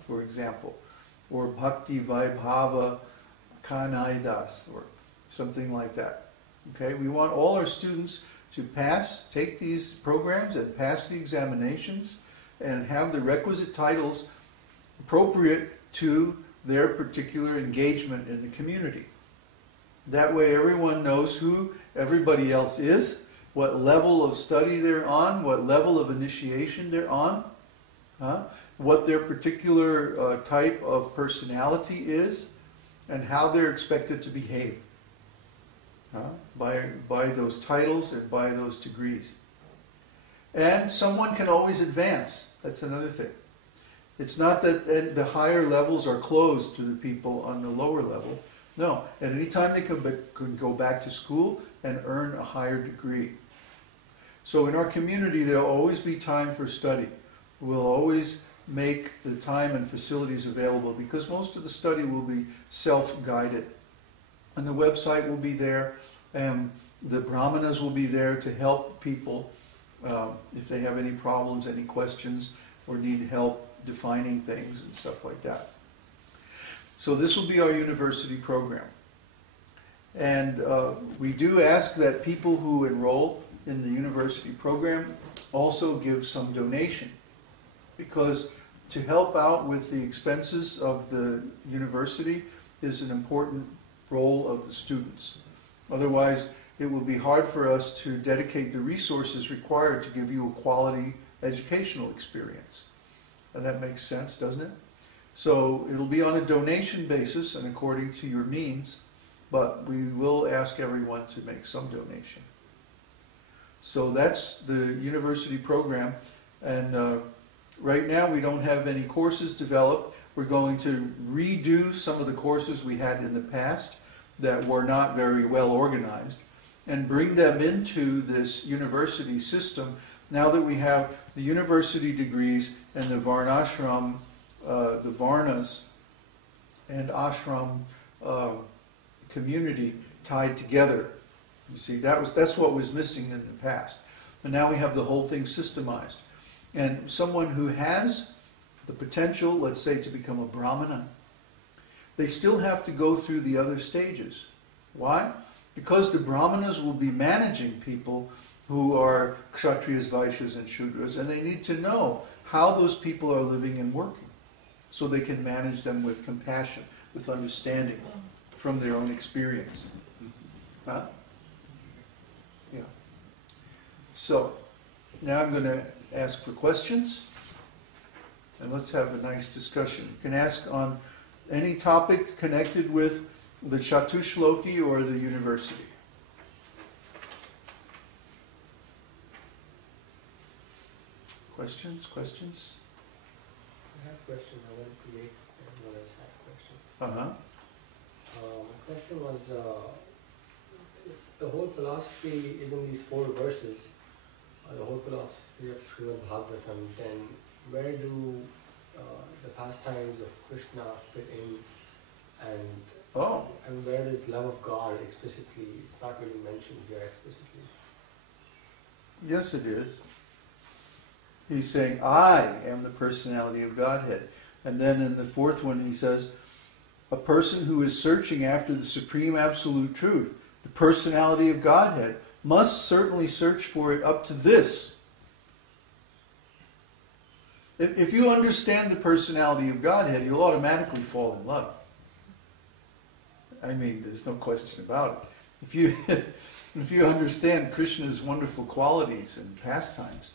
for example, or Bhakti Vaibhava Kanaidas, or something like that. Okay, we want all our students to take these programs and pass the examinations and have the requisite titles appropriate to their particular engagement in the community. That way everyone knows who everybody else is, what level of study they're on, what level of initiation they're on, what their particular type of personality is, and how they're expected to behave by those titles and by those degrees. And someone can always advance. That's another thing. It's not that the higher levels are closed to the people on the lower level. No, at any time they can go back to school and earn a higher degree. So in our community, there'll always be time for study. We'll always make the time and facilities available because most of the study will be self-guided. And the website will be there, and the Brahmanas will be there to help people if they have any problems, any questions, or need help defining things and stuff like that. So this will be our university program. And we do ask that people who enroll in the university program also give some donation, because to help out with the expenses of the university is an important role of the students. Otherwise, it will be hard for us to dedicate the resources required to give you a quality educational experience. And that makes sense, doesn't it? So it'll be on a donation basis and according to your means, but we will ask everyone to make some donation. So that's the university program, and right now we don't have any courses developed. We're going to redo some of the courses we had in the past that were not very well organized and bring them into this university system now that we have the university degrees and the varnashram, the varnas and ashram community tied together. You see, that's what was missing in the past. And now we have the whole thing systemized. And someone who has the potential, let's say, to become a Brahmana, they still have to go through the other stages. Why? Because the Brahmanas will be managing people who are Kshatriyas, Vaishyas, and Shudras, and they need to know how those people are living and working so they can manage them with compassion, with understanding from their own experience. Huh? Yeah. So, now I'm going to ask for questions, and let's have a nice discussion. You can ask on any topic connected with the catuḥ-śloki or the university. Questions? Questions? I have a question. I want to make everyone else have a question. My question was, the whole philosophy is in these 4 verses. The whole philosophy of Śrīmad-Bhāgavatam, then where do the pastimes of Kṛṣṇa fit in, and where is love of God explicitly? It's not really mentioned here explicitly. Yes, it is. He's saying, I am the personality of Godhead. And then in the 4th one he says, a person who is searching after the supreme absolute truth, the personality of Godhead, must certainly search for it up to this. If you understand the personality of Godhead, you'll automatically fall in love. I mean, there's no question about it. If you understand Krishna's wonderful qualities and pastimes,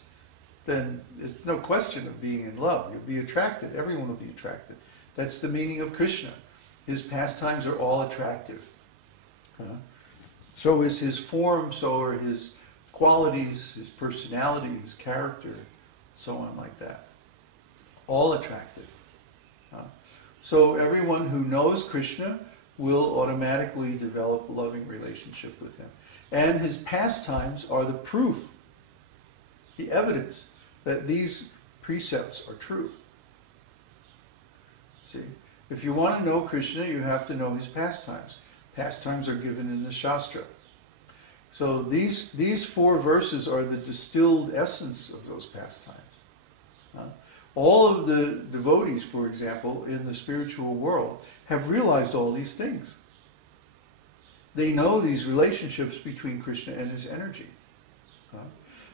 then there's no question of being in love. You'll be attracted. Everyone will be attracted. That's the meaning of Kṛṣṇa. His pastimes are all attractive. So is his form, so are his qualities, his personality, his character, so on like that. All attractive. So everyone who knows Kṛṣṇa will automatically develop a loving relationship with him. And his pastimes are the proof, the evidence that these precepts are true. See, if you want to know Kṛṣṇa, you have to know his pastimes. Pastimes are given in the Shastra. So these 4 verses are the distilled essence of those pastimes. All of the devotees, for example, in the spiritual world have realized all these things. They know these relationships between Krishna and his energy.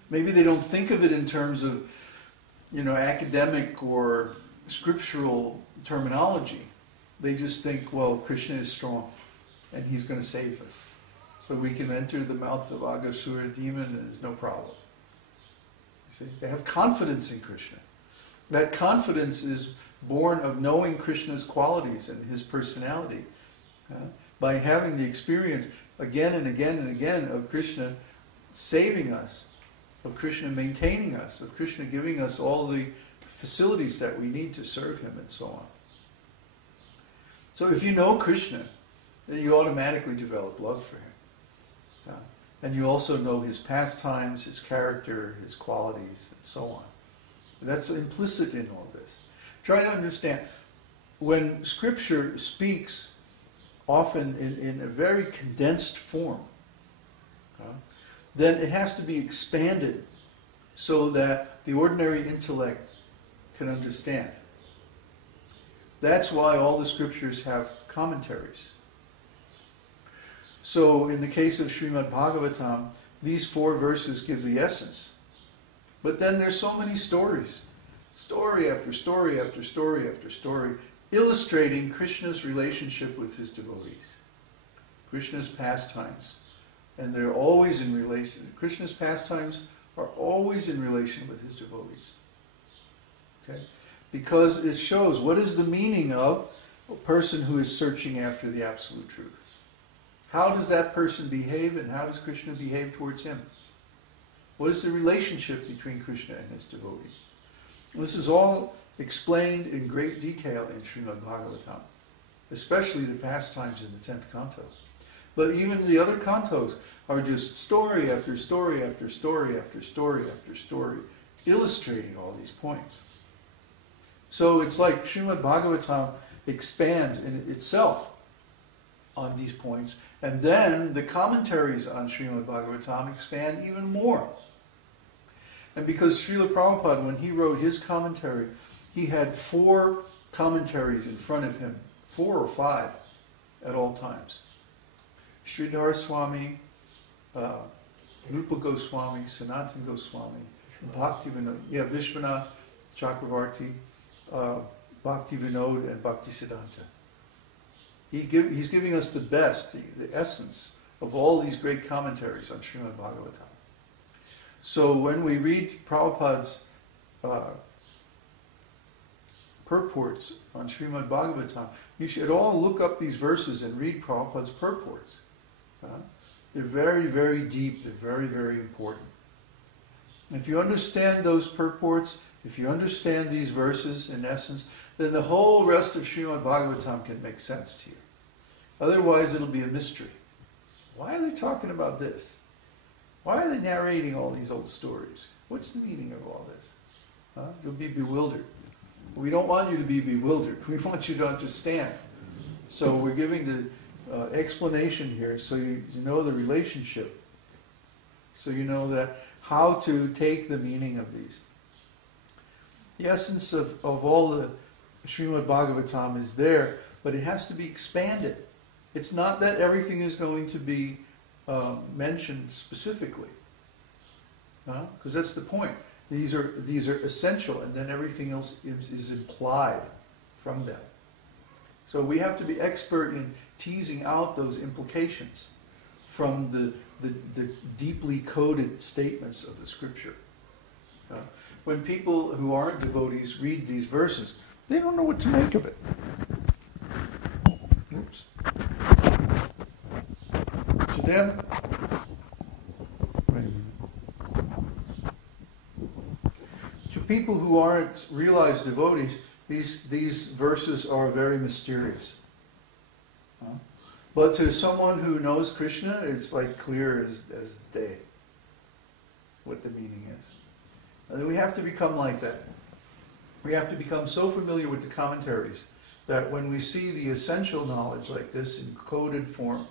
Maybe they don't think of it in terms of, academic or scriptural terminology. They just think, well, Krishna is strong and he's going to save us. So we can enter the mouth of Aghasura demon and there's no problem. You see, they have confidence in Krishna. That confidence is born of knowing Krishna's qualities and his personality. By having the experience again and again and again of Krishna saving us, of Krishna maintaining us, of Krishna giving us all the facilities that we need to serve him and so on. So if you know Krishna, then you automatically develop love for him. And you also know his pastimes, his character, his qualities, and so on. That's implicit in all this. Try to understand, when Scripture speaks, often in a very condensed form, then it has to be expanded so that the ordinary intellect can understand. That's why all the Scriptures have commentaries. So in the case of Śrīmad-Bhāgavatam, these 4 verses give the essence. But then there's so many stories. Story after story after story after story, illustrating Krishna's relationship with his devotees. Krishna's pastimes. And they're always in relation. Krishna's pastimes are always in relation with his devotees. Okay? Because it shows what is the meaning of a person who is searching after the absolute truth. How does that person behave and how does Krishna behave towards him? What is the relationship between Krishna and his devotees? This is all explained in great detail in Śrīmad-Bhāgavatam, especially the pastimes in the 10th canto. But even the other cantos are just story after story after story after story after story, illustrating all these points. So it's like Śrīmad-Bhāgavatam expands in itself on these points, and then the commentaries on Śrīmad-Bhāgavatam expand even more. And because Srila Prabhupada, when he wrote his commentary, he had 4 commentaries in front of him, 4 or 5 at all times. Sridhar Swami, Rupa Goswami, Sanatana Goswami, Vishwanath Chakravarti, Bhakti Vinod, and Bhakti Siddhanta. He's giving us the best, the essence of all these great commentaries on Śrīmad-Bhāgavatam. So when we read Prabhupada's purports on Śrīmad-Bhāgavatam, you should all look up these verses and read Prabhupada's purports. They're very, very deep. They're very, very important. If you understand those purports, if you understand these verses in essence, then the whole rest of Śrīmad-Bhāgavatam can make sense to you. Otherwise, it'll be a mystery. Why are they talking about this? Why are they narrating all these old stories? What's the meaning of all this? You'll be bewildered. We don't want you to be bewildered. We want you to understand. So we're giving the explanation here so you know the relationship. So you know that how to take the meaning of these. The essence of all the Śrīmad-Bhāgavatam is there, but it has to be expanded. It's not that everything is going to be mentioned specifically, because that's the point. These are essential, and then everything else is implied from them. So we have to be expert in teasing out those implications from the deeply coded statements of the Scripture. When people who aren't devotees read these verses, they don't know what to make of it. Oops. To them, wait a minute. To people who aren't realized devotees, these verses are very mysterious. But to someone who knows Krishna, it's like clear as day what the meaning is. And we have to become like that. We have to become so familiar with the commentaries that when we see the essential knowledge like this in coded form,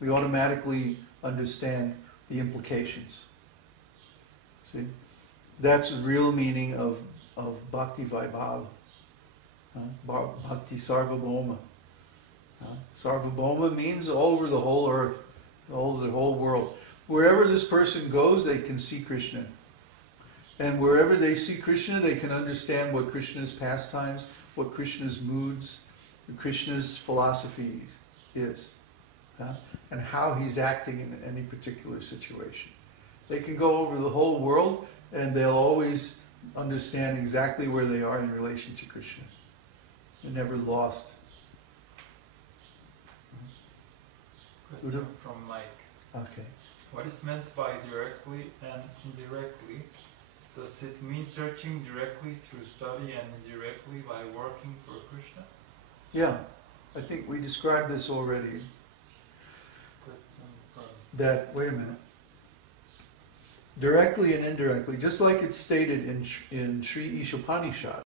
we automatically understand the implications. See? That's the real meaning of Bhakti Vaibhava. Bhakti Sarvabhauma. Sarvabhauma means over the whole earth, over the whole world. Wherever this person goes, they can see Krishna. And wherever they see Krishna, they can understand what Krishna's pastimes, what Krishna's moods, Krishna's philosophies is, and how he's acting in any particular situation. They can go over the whole world and they'll always understand exactly where they are in relation to Krishna. They're never lost. Question from Mike. Okay. What is meant by directly and indirectly? Does it mean searching directly through study and indirectly by working for Krishna? Yeah, I think we described this already. Question from That, wait a minute. Directly and indirectly, just like it's stated in Sri Ishopanishad.